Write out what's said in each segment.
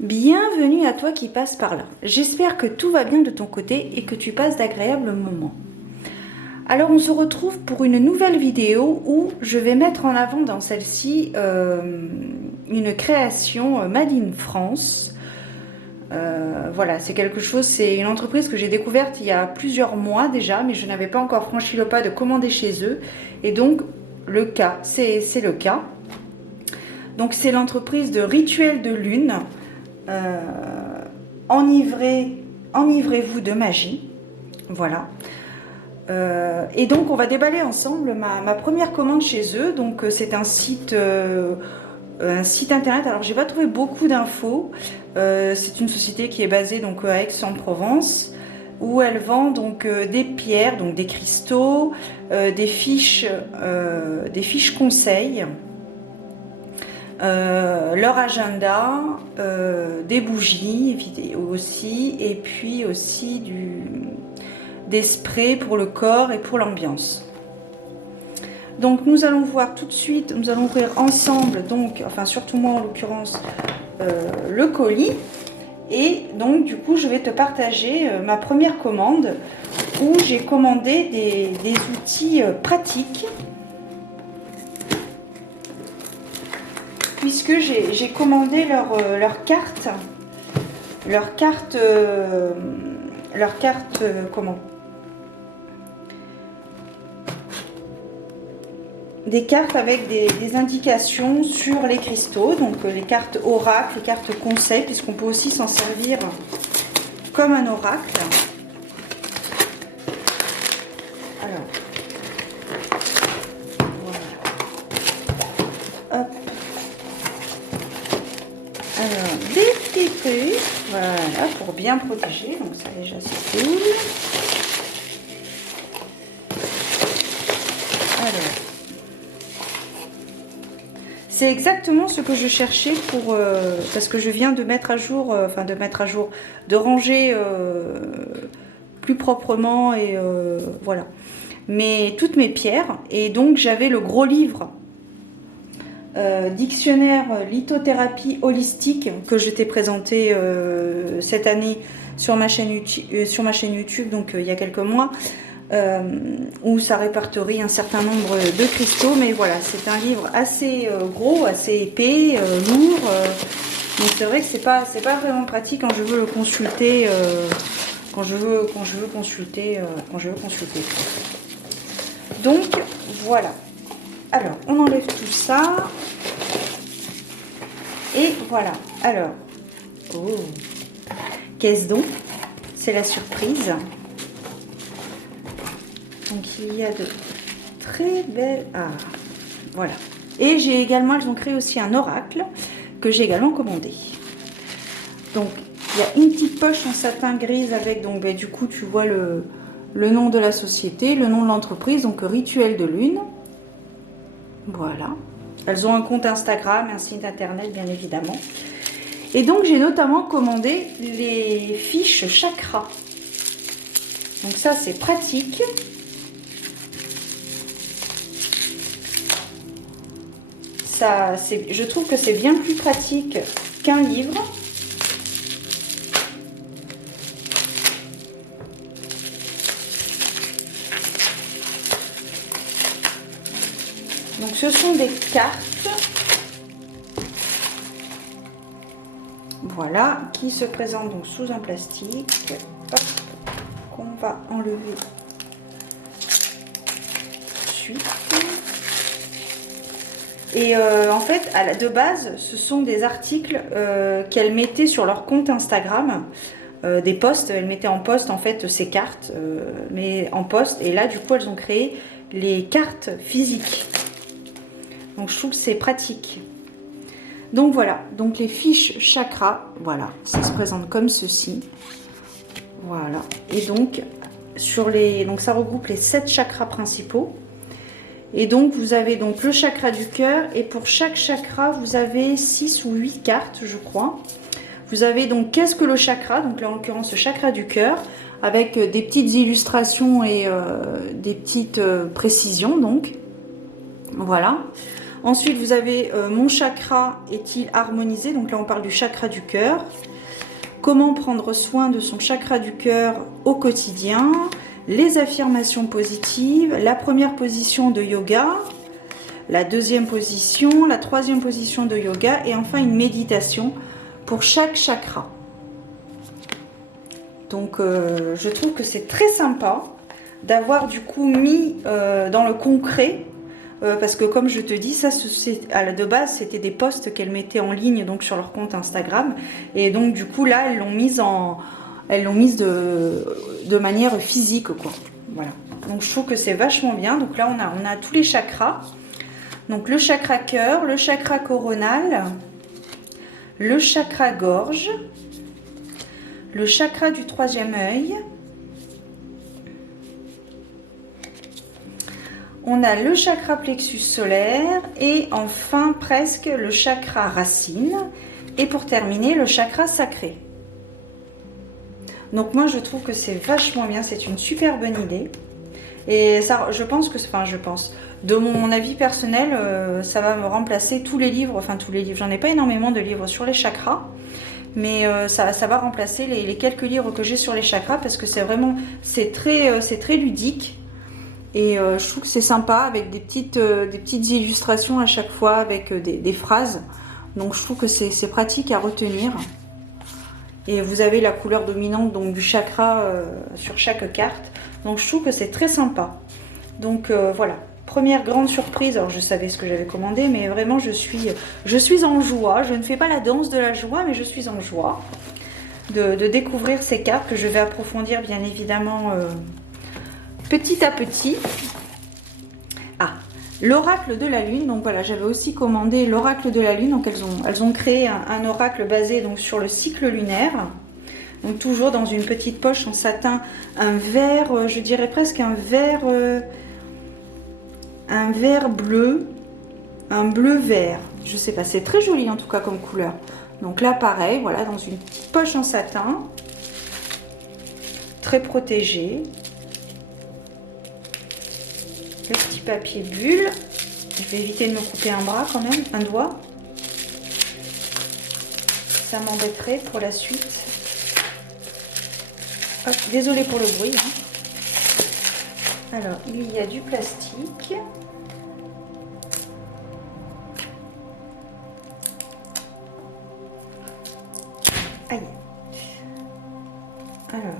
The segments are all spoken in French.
Bienvenue à toi qui passe par là. J'espère que tout va bien de ton côté et que tu passes d'agréables moments. Alors on se retrouve pour une nouvelle vidéo où je vais mettre en avant dans celle-ci une création Made in France. Voilà, c'est quelque chose, c'est une entreprise que j'ai découverte il y a plusieurs mois déjà, mais je n'avais pas encore franchi le pas de commander chez eux. Et donc c'est le cas. Donc c'est l'entreprise de Rituel de Lune. Euh, enivrez-vous de magie. Voilà. Et donc on va déballer ensemble ma première commande chez eux. Donc c'est un site internet. Alors j'ai pas trouvé beaucoup d'infos. C'est une société qui est basée donc à Aix-en-Provence, où elle vend donc des pierres, donc des cristaux, des fiches conseils. Leur agenda, des bougies aussi, et puis aussi des sprays pour le corps et pour l'ambiance. Donc nous allons voir tout de suite, nous allons ouvrir ensemble, donc, enfin surtout moi en l'occurrence, le colis. Et donc du coup je vais te partager ma première commande où j'ai commandé des outils pratiques. Puisque j'ai commandé leur carte, comment, des cartes avec des indications sur les cristaux, donc les cartes oracle, les cartes conseil, puisqu'on peut aussi s'en servir comme un oracle. Alors, voilà. Hop. Alors, des petits trucs, voilà, pour bien protéger, donc ça déjà c'est cool. Alors, c'est exactement ce que je cherchais pour, parce que je viens de mettre à jour, de ranger plus proprement et voilà, toutes mes pierres. Et donc j'avais le gros livre. Dictionnaire lithothérapie holistique que je t'ai présenté cette année sur ma chaîne YouTube, donc il y a quelques mois, où ça répertorie un certain nombre de cristaux. Mais voilà, c'est un livre assez gros, assez épais, lourd. Donc c'est vrai que c'est pas vraiment pratique quand je veux le consulter, quand je veux consulter. Donc voilà. Alors, on enlève tout ça. Et voilà. Alors, oh, qu'est-ce donc? C'est la surprise. Donc, il y a de très belles... Ah, voilà. Et j'ai également, elles ont créé aussi un oracle que j'ai également commandé. Donc, il y a une petite poche en satin grise avec, donc, ben, du coup, tu vois le nom de la société, le nom de l'entreprise, donc Rituel de Lune. Voilà. Elles ont un compte Instagram, un site internet bien évidemment. Et donc j'ai notamment commandé les fiches chakras. Donc ça c'est pratique. Je trouve que c'est bien plus pratique qu'un livre. Donc ce sont des cartes, voilà, qui se présentent donc sous un plastique, qu'on va enlever tout de suite. Et en fait, de base, ce sont des articles qu'elles mettaient sur leur compte Instagram, des posts. Elles mettaient en post en fait ces cartes, mais en post. Et là, du coup, elles ont créé les cartes physiques. Donc je trouve que c'est pratique. Donc voilà, donc les fiches chakras, voilà, ça se présente comme ceci. Voilà. Et donc donc ça regroupe les 7 chakras principaux. Et donc vous avez donc le chakra du cœur, et pour chaque chakra, vous avez 6 ou 8 cartes, je crois. Vous avez donc qu'est-ce que le chakra, donc là en l'occurrence le chakra du cœur, avec des petites illustrations et des petites précisions donc. Voilà. Ensuite, vous avez mon chakra est-il harmonisé? Donc là, on parle du chakra du cœur. Comment prendre soin de son chakra du cœur au quotidien? Les affirmations positives, la première position de yoga, la deuxième position, la troisième position de yoga et enfin une méditation pour chaque chakra. Donc je trouve que c'est très sympa d'avoir du coup mis dans le concret parce que comme je te dis, ça de base c'était des posts qu'elles mettaient en ligne donc sur leur compte Instagram et donc du coup là elles l'ont mise de manière physique quoi. Voilà. Donc je trouve que c'est vachement bien. Donc là on a tous les chakras. Donc le chakra cœur, le chakra coronal, le chakra gorge, le chakra du troisième œil. On a le chakra plexus solaire et enfin presque le chakra racine. Et pour terminer, le chakra sacré. Donc moi je trouve que c'est vachement bien, c'est une super bonne idée. Et ça, je pense que, enfin je pense, de mon avis personnel, ça va me remplacer tous les livres, enfin tous les livres, j'en ai pas énormément de livres sur les chakras. Mais ça va remplacer les quelques livres que j'ai sur les chakras parce que c'est vraiment, c'est très ludique. Et je trouve que c'est sympa avec des petites illustrations à chaque fois avec des phrases. Donc je trouve que c'est pratique à retenir. Et vous avez la couleur dominante donc, du chakra sur chaque carte. Donc je trouve que c'est très sympa. Donc voilà, première grande surprise. Alors je savais ce que j'avais commandé, mais vraiment je suis en joie. Je ne fais pas la danse de la joie, mais je suis en joie de découvrir ces cartes que je vais approfondir bien évidemment petit à petit. Ah, l'oracle de la lune. Donc voilà, j'avais aussi commandé l'oracle de la lune. Donc elles ont créé un oracle basé donc sur le cycle lunaire. Donc toujours dans une petite poche en satin, un vert, je dirais presque un vert bleu, un bleu vert. Je sais pas, c'est très joli en tout cas comme couleur. Donc là pareil, voilà, dans une poche en satin, très protégée. Le petit papier bulle. Je vais éviter de me couper un bras quand même, un doigt. Ça m'embêterait pour la suite. Hop, désolée pour le bruit. Alors, il y a du plastique. Aïe. Alors,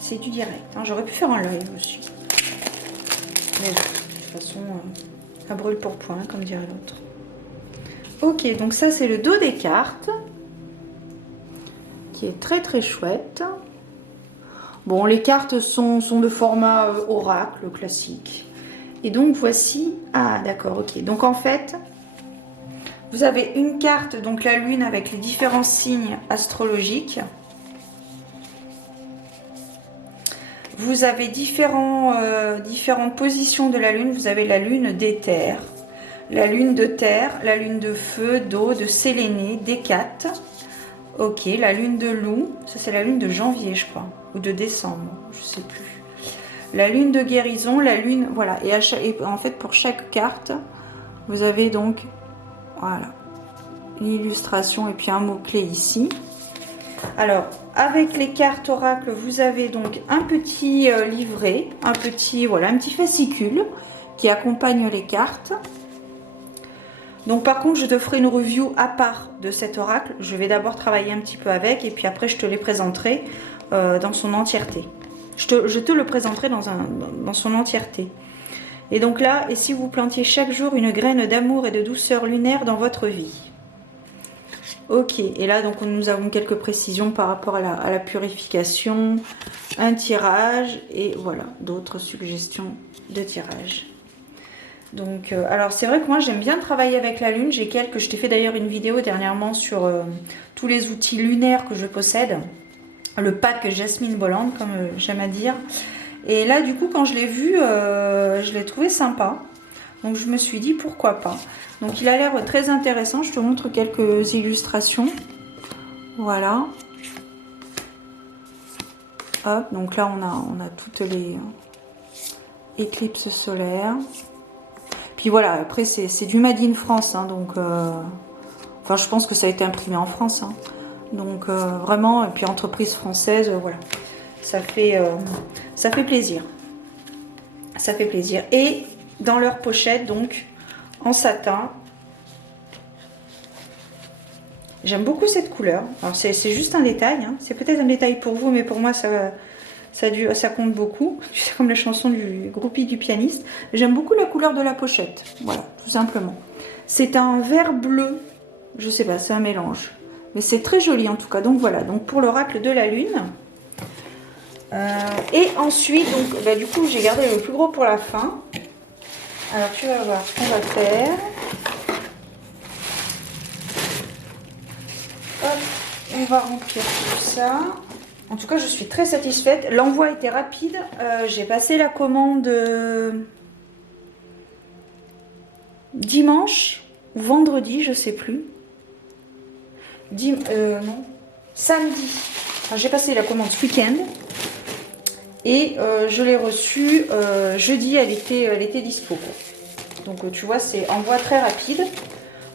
c'est du direct. Hein. J'aurais pu faire un live aussi. Mais de toute façon, ça brûle pour point, comme dirait l'autre. Ok, donc ça c'est le dos des cartes, qui est très très chouette. Bon, les cartes sont de format oracle classique. Et donc voici... Ah d'accord, ok. Donc en fait, vous avez une carte, donc la lune avec les différents signes astrologiques. Vous avez différentes positions de la lune. Vous avez la lune d'éther, la lune de terre, la lune de feu, d'eau, de séléné, d'hécate. Ok, la lune de loup, ça c'est la lune de janvier je crois, ou de décembre, je sais plus. La lune de guérison, la lune, voilà, et en fait pour chaque carte, vous avez donc, voilà, une illustration et puis un mot-clé ici. Alors, avec les cartes oracle, vous avez donc un petit livret, un petit fascicule qui accompagne les cartes. Donc par contre, je te ferai une review à part de cet oracle. Je vais d'abord travailler un petit peu avec et puis après je te les présenterai dans son entièreté. Je te le présenterai dans son entièreté. Et donc là, et si vous plantiez chaque jour une graine d'amour et de douceur lunaire dans votre vie. Ok, et là donc nous avons quelques précisions par rapport à la purification, un tirage et voilà, d'autres suggestions de tirage. Donc, alors c'est vrai que moi j'aime bien travailler avec la lune. Je t'ai fait d'ailleurs une vidéo dernièrement sur tous les outils lunaires que je possède. Le pack Jasmine Bolland, comme j'aime à dire. Et là du coup quand je l'ai vu, je l'ai trouvé sympa. Donc je me suis dit pourquoi pas. Donc il a l'air très intéressant. Je te montre quelques illustrations. Voilà. Hop, donc là on a toutes les éclipses solaires. Puis voilà, après c'est du Made in France, hein, donc enfin je pense que ça a été imprimé en France, hein. Donc vraiment, et puis entreprise française, voilà, ça fait plaisir, ça fait plaisir. Et dans leur pochette, donc en satin, j'aime beaucoup cette couleur. Alors c'est juste un détail, hein. C'est peut-être un détail pour vous, mais pour moi ça compte beaucoup. C'est comme la chanson du groupie du pianiste. J'aime beaucoup la couleur de la pochette, voilà, tout simplement. C'est un vert bleu, je sais pas, c'est un mélange. Mais c'est très joli en tout cas. Donc voilà, donc pour l'oracle de la lune. Et ensuite, donc, bah, du coup, j'ai gardé le plus gros pour la fin. Alors tu vas voir ce qu'on va faire. Hop, on va remplir tout ça. En tout cas, je suis très satisfaite. L'envoi était rapide. J'ai passé la commande dimanche ou vendredi, je sais plus. Non, samedi. Enfin, j'ai passé la commande ce week-end et je l'ai reçue jeudi. Elle était dispo. Donc tu vois, c'est envoi très rapide.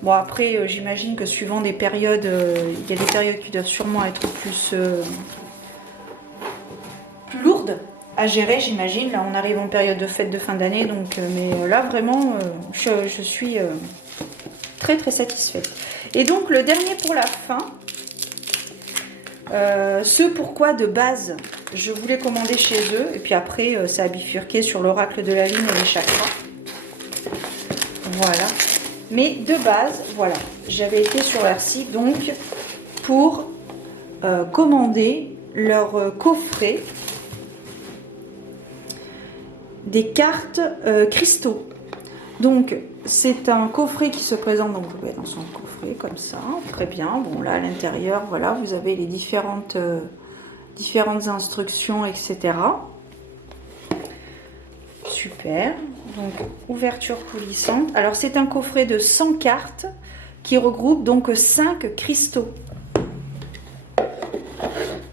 Bon après, j'imagine que suivant des périodes, il y a des périodes qui doivent sûrement être plus lourdes à gérer, j'imagine. Là, on arrive en période de fête de fin d'année, donc mais là vraiment, je suis très très satisfaite. Et donc le dernier pour la fin, ce pourquoi de base je voulais commander chez eux, et puis après ça a bifurqué sur l'oracle de la lune et les chakras. Voilà. Mais de base, voilà, j'avais été sur leur site donc pour commander leur coffret des cartes cristaux. Donc c'est un coffret qui se présente donc dans son coffret comme ça, très bien. Bon là à l'intérieur, voilà, vous avez les différentes instructions, etc. Super. Donc ouverture coulissante. Alors c'est un coffret de 100 cartes qui regroupe donc 5 cristaux.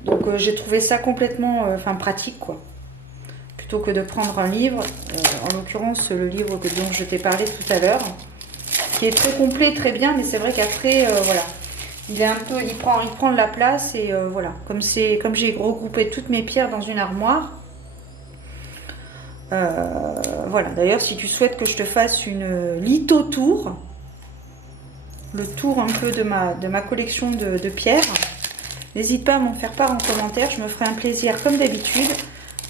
Donc j'ai trouvé ça complètement pratique quoi. Plutôt que de prendre un livre, en l'occurrence le livre dont je t'ai parlé tout à l'heure, qui est très complet, très bien, mais c'est vrai qu'après voilà, il prend de la place et voilà, comme j'ai regroupé toutes mes pierres dans une armoire. Voilà, d'ailleurs si tu souhaites que je te fasse une lithotour, le tour un peu de ma collection de pierres, n'hésite pas à m'en faire part en commentaire, je me ferai un plaisir comme d'habitude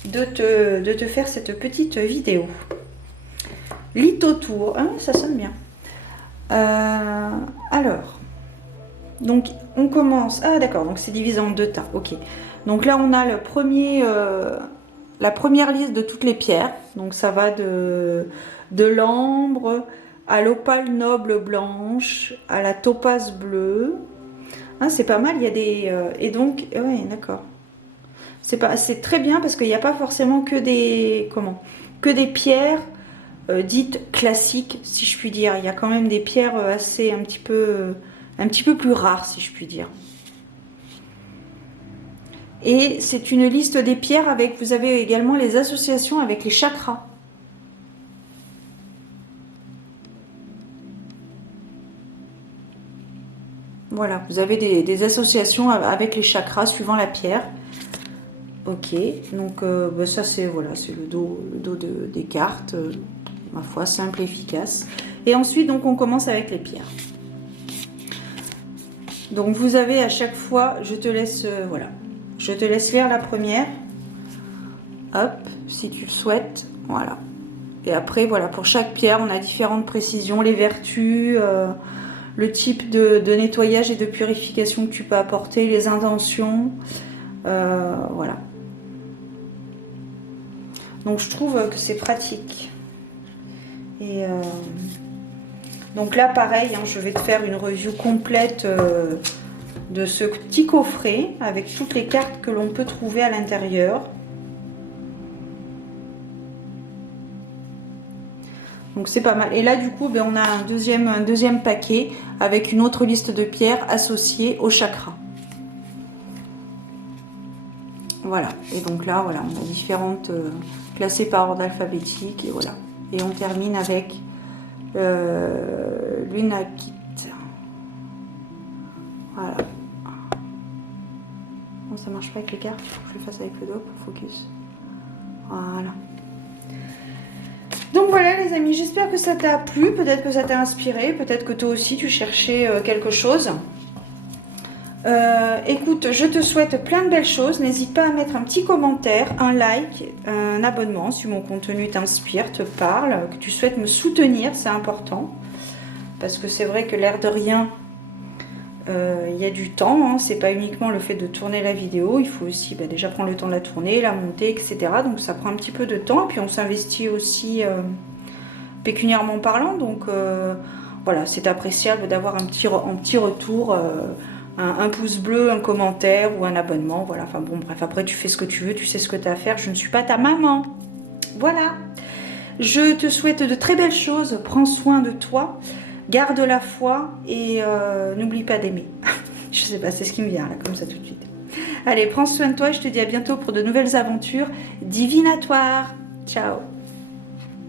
de te faire cette petite vidéo. Lithotour, hein, ça sonne bien. Alors, donc on commence, ah d'accord, donc c'est divisé en 2 tas, ok. Donc là on a la première liste de toutes les pierres, donc ça va de l'ambre à l'opale noble blanche, à la topaze bleue. Hein, c'est pas mal, il y a des... et donc, ouais, d'accord. C'est très bien parce qu'il n'y a pas forcément que des... que des pierres dites classiques, si je puis dire. Il y a quand même des pierres assez un petit peu plus rares, si je puis dire. Et c'est une liste des pierres avec, vous avez également les associations avec les chakras. Voilà, vous avez des associations avec les chakras suivant la pierre. Ok, donc ça c'est voilà, c'est le dos des cartes, ma foi, simple et efficace. Et ensuite donc on commence avec les pierres. Donc vous avez à chaque fois, je te laisse voilà, je te laisse lire la première. Hop, si tu le souhaites, voilà. Et après voilà, pour chaque pierre on a différentes précisions, les vertus, le type de nettoyage et de purification que tu peux apporter, les intentions, voilà. Donc je trouve que c'est pratique. Et donc là pareil, hein, je vais te faire une review complète de ce petit coffret avec toutes les cartes que l'on peut trouver à l'intérieur. Donc c'est pas mal. Et là du coup ben, on a un deuxième paquet avec une autre liste de pierres associées au chakra. Voilà, et donc là voilà, on a différentes classées par ordre alphabétique et voilà. Et on termine avec Lunakit. Voilà. Bon, ça marche pas avec les cartes, il faut que je le fasse avec le doigt pour focus. Voilà. Donc voilà les amis, j'espère que ça t'a plu, peut-être que ça t'a inspiré, peut-être que toi aussi tu cherchais quelque chose. Écoute, je te souhaite plein de belles choses. N'hésite pas à mettre un petit commentaire, un like, un abonnement si mon contenu t'inspire, te parle, que tu souhaites me soutenir, c'est important. Parce que c'est vrai que l'air de rien, il y a du temps, hein. C'est pas uniquement le fait de tourner la vidéo, il faut aussi déjà prendre le temps de la tourner, la monter, etc. Donc ça prend un petit peu de temps et puis on s'investit aussi pécuniairement parlant. Donc voilà, c'est appréciable d'avoir un petit retour. Un pouce bleu, un commentaire ou un abonnement, voilà, enfin bon bref, après tu fais ce que tu veux, tu sais ce que tu as à faire, je ne suis pas ta maman. Voilà, je te souhaite de très belles choses, prends soin de toi, garde la foi et n'oublie pas d'aimer. Je sais pas, c'est ce qui me vient là, comme ça tout de suite. Allez, prends soin de toi et je te dis à bientôt pour de nouvelles aventures divinatoires. Ciao.